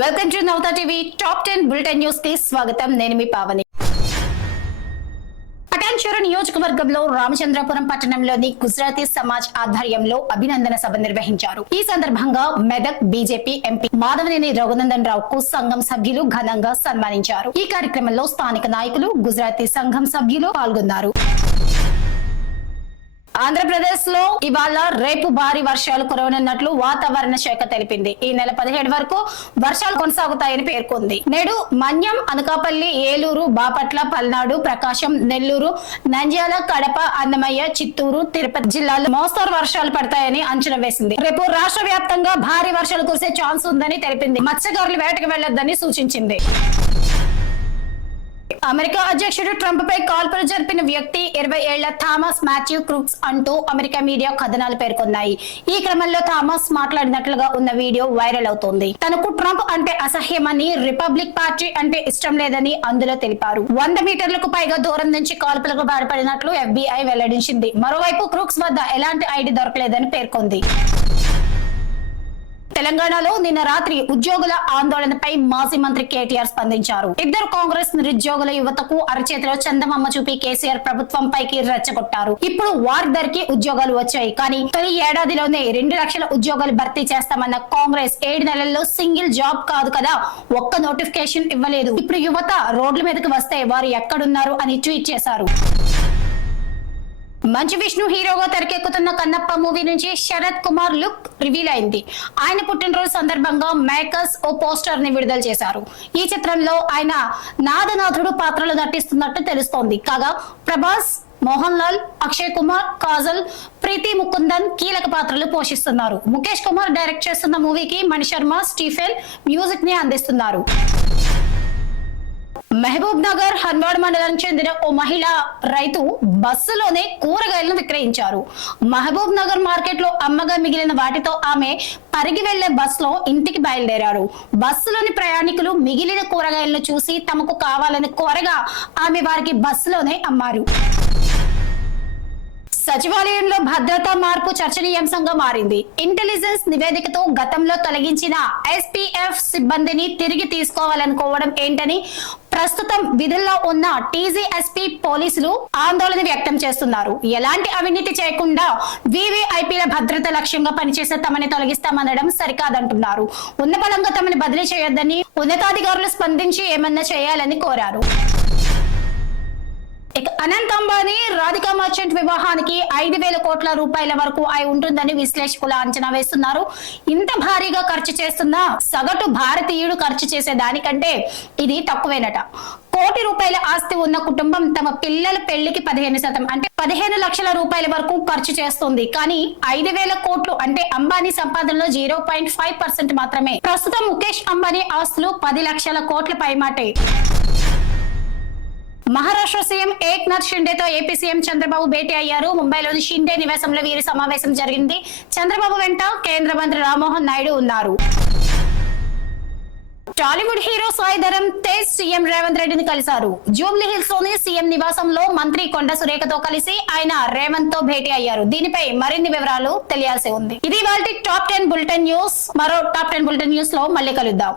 Welcome to Navatha TV top 10 bulletin news కి స్వాగతం. నేను మీ పావని. పటాన్చెరు నియోజకవర్గంలో రామచంద్రపురం పట్టణంలోని గుజరాతీ సమాజ్ ఆధ్వర్యంలో అభినందన సభ నిర్వహించారు. ఈ సందర్భంగా మెదక్ బీజేపీ ఎంపీ మాధవనేని రఘునందన్ రావుకు సంఘం సభ్యులు ఘనంగా సన్మానించారు. ఈ కార్యక్రమంలో స్థానిక నాయకులు, గుజరాతీ సంఘం సభ్యులు పాల్గొన్నారు. ఆంధ్రప్రదేశ్ లో ఇవాళ రేపు భారీ వర్షాలు కురవనున్నట్లు వాతావరణ శాఖ తెలిపింది. ఈ నెల 17 వరకు వర్షాలు కొనసాగుతాయని పేర్కొంది. నేడు మన్యం, అనకాపల్లి, ఏలూరు, బాపట్ల, పల్నాడు, ప్రకాశం, నెల్లూరు, నంద్యాల, కడప, అన్నమయ్య, చిత్తూరు, తిరుపతి జిల్లాల్లో మోస్తరు వర్షాలు పడతాయని అంచనా వేసింది. రేపు రాష్ట్ర వ్యాప్తంగా భారీ వర్షాలు కురిసే ఛాన్స్ ఉందని తెలిపింది. మత్స్యకారులు వేటకు వెళ్లొద్దని సూచించింది. అమెరికా అధ్యక్షుడు ట్రంప్ పై కాల్పులు జరిపిన వ్యక్తి 20 ఏళ్ల థామస్ మాథ్యూ క్రూక్స్ అంటూ అమెరికా మీడియా కథనాలు పేర్కొన్నాయి. ఈ క్రమంలో థామస్ మాట్లాడినట్లుగా ఉన్న వీడియో వైరల్ అవుతోంది. తనకు ట్రంప్ అంటే అసహ్యమని, రిపబ్లిక్ పార్టీ అంటే ఇష్టం లేదని అందులో తెలిపారు. 100 మీటర్లకు పైగా దూరం నుంచి కాల్పులకు బాధపడినట్లు FBI వెల్లడించింది. మరోవైపు క్రూక్స్ వద్ద ఎలాంటి ఐడి దొరకలేదని పేర్కొంది. తెలంగాణలో నిన్న రాత్రి ఉద్యోగుల ఆందోళనపై మాజీ మంత్రి కేటీఆర్ స్పందించారు. ఇద్దరు కాంగ్రెస్ నిరుద్యోగుల యువతకు అరచేతిలో చందమామ చూపి కేసీఆర్ ప్రభుత్వం పైకి రెచ్చగొట్టారు. ఇప్పుడు వారిద్దరికి ఉద్యోగాలు వచ్చాయి. కానీ తొలి ఏడాదిలోనే 2 లక్షల ఉద్యోగాలు భర్తీ చేస్తామన్న కాంగ్రెస్ 7 నెలల్లో సింగిల్ జాబ్ కాదు కదా, ఒక్క నోటిఫికేషన్ ఇవ్వలేదు. ఇప్పుడు యువత రోడ్ల మీదకి వస్తే వారు ఎక్కడున్నారు అని ట్వీట్ చేశారు. మంచు విష్ణు హీరోగా తెరకెక్కుతున్న కన్నప్ప మూవీ నుంచి శరత్ కుమార్ లుక్ రివీల్ అయింది. ఆయన పుట్టినరోజు సందర్భంగా మేకర్స్ ఓ పోస్టర్ ని విడుదల చేశారు. ఈ చిత్రంలో ఆయన నాదనాథుడు పాత్రలు నటిస్తున్నట్టు తెలుస్తోంది. కాగా ప్రభాస్, మోహన్ లాల్, అక్షయ్ కుమార్, కాజల్, ప్రీతి ముకుందన్ కీలక పాత్రలు పోషిస్తున్నారు. ముఖేష్ కుమార్ డైరెక్ట్ చేస్తున్న మూవీకి మణిశర్మ, స్టీఫెన్ మ్యూజిక్ ని అందిస్తున్నారు. మహబూబ్ నగర్ హన్వాడ్ మండలానికి చెందిన ఓ మహిళా రైతు బస్సులోనే కూరగాయలను విక్రయించారు. మహబూబ్ నగర్ మార్కెట్ లో అమ్మగా మిగిలిన వాటితో ఆమె పరిగి వెళ్లే బస్సులో ఇంటికి బయలుదేరారు. బస్సులోని ప్రయాణికులు మిగిలిన కూరగాయలను చూసి తమకు కావాలని కోరగా ఆమె వారికి బస్సులోనే అమ్మారు. సచివాలయంలో భద్రతా మార్పు చర్చనీయాంశంగా మారింది. ఇంటెలిజెన్స్ నివేదికతో గతంలో తొలగించిన SPF సిబ్బందిని తిరిగి తీసుకోవాలనుకోవడం ఏంటని ప్రస్తుతం విధుల్లో ఉన్న TGSP పోలీసులు ఆందోళన వ్యక్తం చేస్తున్నారు. ఎలాంటి అవినీతి చేయకుండా VVIPల భద్రత లక్ష్యంగా పనిచేసే తమని తొలగిస్తామనడం సరికాదంటున్నారు. ఉన్నపలంగా తమని బదిలీ చేయొద్దని ఉన్నతాధికారులు స్పందించి ఏమన్నా చేయాలని కోరారు. అనంత్ అంబానీ, రాధికా మర్చెంట్ వివాహానికి 5,000 కోట్ల రూపాయల వరకు అయి ఉంటుందని విశ్లేషకులు అంచనా వేస్తున్నారు. ఇంత భారీగా ఖర్చు చేస్తున్న సగటు భారతీయుడు ఖర్చు చేసే దానికంటే ఇది తక్కువేనట. కోటి రూపాయల ఆస్తి ఉన్న కుటుంబం తమ పిల్లల పెళ్లికి 15% అంటే 15 లక్షల రూపాయల వరకు ఖర్చు చేస్తుంది. కానీ 5,000 కోట్లు అంటే అంబానీ సంపాదనలో 0.5% మాత్రమే. ప్రస్తుతం ముఖేష్ అంబానీ ఆస్తులు 10 లక్షల కోట్ల పైమాటే. మహారాష్ట్ర సీఎం ఏక్నాథ్ షిండేతో ఏపీ సీఎం చంద్రబాబు భేటీ అయ్యారు. ముంబైలోని షిండే నివాసంలో వీరి సమావేశం జరిగింది. చంద్రబాబు వెంట కేంద్ర మంత్రి రామ్మోహన్ నాయుడు ఉన్నారు. టాలీవుడ్ హీరో సాయి ధరమ్ తేజ్ సీఎం రేవంత్ రెడ్డిని కలిశారు. జూబ్లీ హిల్స్ లోని సీఎం నివాసంలో మంత్రి కొండ సురేఖతో కలిసి ఆయన రేవంత్ తో భేటీ అయ్యారు. దీనిపై మరిన్ని వివరాలు తెలియాల్సి ఉంది. ఇది ఇవాల్టి టాప్ 10 బులెటిన్ న్యూస్. మరో టాప్ 10 బులెటిన్ న్యూస్ లో మళ్ళీ కలుద్దాం.